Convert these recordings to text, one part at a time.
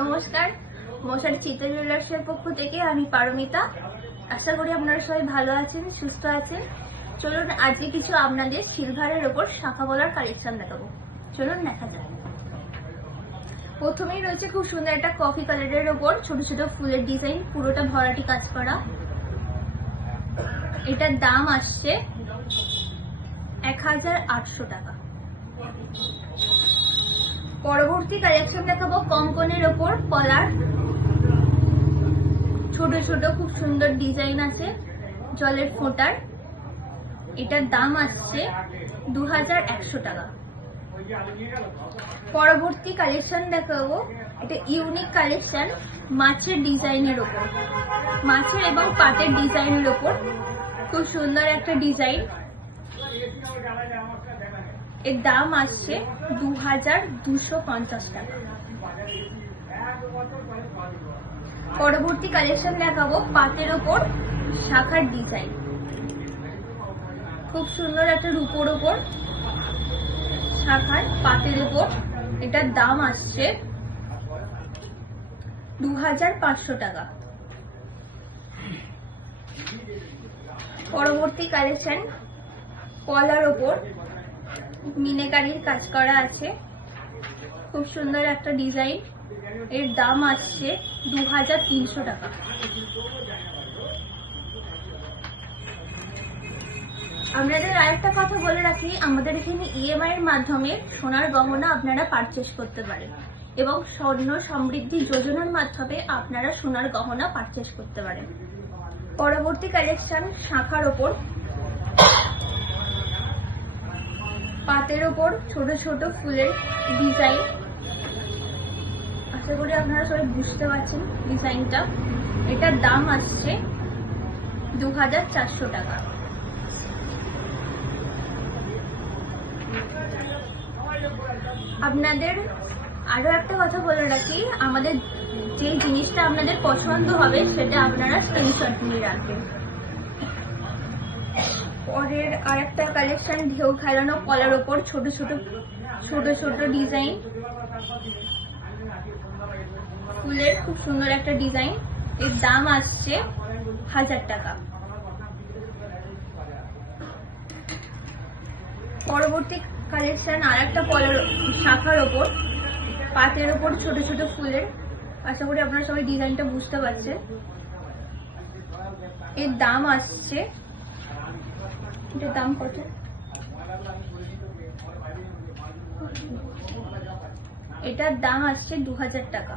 নমস্কার, মশার চিত্র জুয়েলার্সের পক্ষ থেকে আমি পারমিতা। আশা করি আপনারা সবাই ভালো আছেন, সুস্থ আছেন। চলুন আজকে কিছু আপনাদের সিলভারের ওপর শাখা পলার কালেকশন দেখাবো। চলুন দেখা যাক। প্রথমেই রয়েছে খুব সুন্দর একটা কফি কালারের ওপর ছোট ছোট ফুলের ডিজাইন, পুরোটা ভরাটি কাজ করা। এটার দাম আসছে 1800 টাকা। পরবর্তী কালেকশন দেখাবো কঙ্কনের ওপর পলার, ছোট ছোট খুব সুন্দর ডিজাইন আছে জলের ফোঁটার। এটার দাম আসছে 2100 টাকা। পরবর্তী কালেকশন দেখাবো, এটা ইউনিক কালেকশন মাছের ডিজাইনের ওপর, মাছের এবং পাটের ডিজাইনের ওপর খুব সুন্দর একটা ডিজাইন। এর দাম আসছে 2250 টাকা। পরবর্তী কালেকশন দেখাবো পাটের ওপর শাখার ডিজাইন, খুব সুন্দর একটা রূপোর ওপর শাখার পাটের ওপর। এটার দাম আসছে 2500 টাকা। পরবর্তী কালেকশন পলার ওপর মিনাকারির কাজ করা আছে, খুব সুন্দর একটা ডিজাইন। এর দাম আসছে 2300 টাকা। আপনাদের আরেকটা কথা বলে রাখি, আমাদের এখানে ইএমআই এর মাধ্যমে সোনার গহনা আপনারা পারচেস করতে পারেন এবং স্বর্ণ সমৃদ্ধি যোজনার মাধ্যমে আপনারা সোনার গহনা পারচেস করতে পারেন। পরবর্তী কালেকশন শাখার ওপর পাতের ওপর ছোট ছোট ফুলের ডিজাইন। আশা করি আপনারা সবাই বুঝতে পারছেন ডিজাইনটা। এটার দাম আসছে 2400 টাকা। আপনাদের আরো একটা কথা বলে রাখি, আমাদের যে জিনিসটা আপনাদের পছন্দ হবে সেটা আপনারা স্ক্রিনশট নিয়ে রাখবেন। পরের আরেকটা কালেকশন ঢেউ খেলানো কলার ওপর ছোট ছোট ডিজাইন ফুলের, খুব সুন্দর একটা ডিজাইন। এর দাম আসছে 1000 টাকা। পরবর্তী কালেকশন আরেকটা পলার শাখার ওপর পাতের ওপর ছোট ছোট ফুলের। আশা করি আপনারা সবাই ডিজাইনটা বুঝতে পারছেন। এর দাম আসছে, এটার দাম কত? এটার দাম আসছে 2000 টাকা।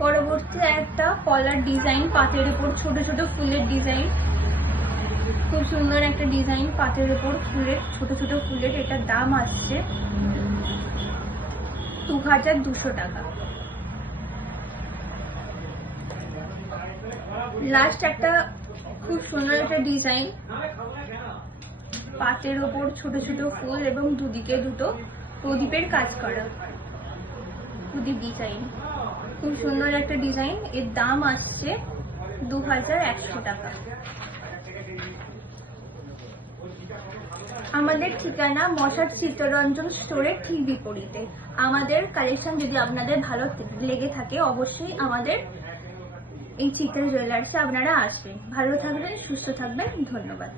পরবর্তী একটা পলার ডিজাইন পাতের উপর ছোট ছোট ফুলের ডিজাইন, খুব সুন্দর একটা ডিজাইন পাতের উপর ফুলের, ছোট ছোট ফুলের। এটার দাম আসছে 2200 টাকা। লাস্ট একটা খুব সুন্দর একটা ডিজাইন পাতের ওপর ছোট ছোট ফুল এবং দুদিকে দুটো প্রদীপের কাজ করা প্রদীপ ডিজাইন, খুব সুন্দর একটা ডিজাইন। এর দাম আসছে 2100 টাকা। আমাদের ঠিকানা মশার চিত্তরঞ্জন স্টোরের ঠিক বিপরীতে। আমাদের কালেকশন যদি আপনাদের ভালো লেগে থাকে অবশ্যই আমাদের এই চিত্র জুয়েলার্সে আপনারা আসবেন। ভালো থাকবেন, সুস্থ থাকবেন। ধন্যবাদ।